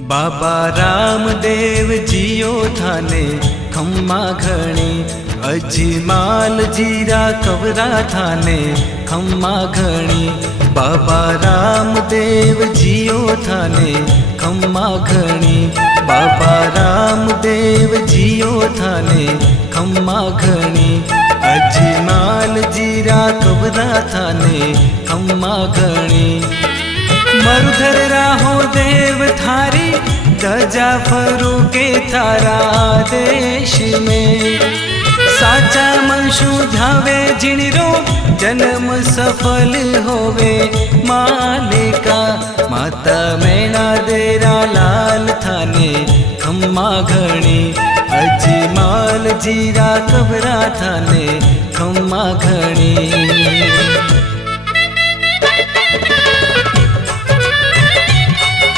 बाबा रामदेव जियो थाने खम्मा घणी, अजमाल जीरा कवरा थाने खम्मा घणी। बाबा रामदेव जियो थाने खम्मा घणी, बाबा रामदेव जियो थाने खम्मा घणी। अजमाल जीरा कवरा थाने खम्मा घणी। मरुधर राहो देव थारी, ध्वजा फरूके थारा देश में। साचा मनशु ध्यावे जिणरो, जन्म सफल होवे मालिका। माता मैना देरा लाल थाने खम्मा घणी, अजमाल जीरा कबरा थाने खम्मा घणी।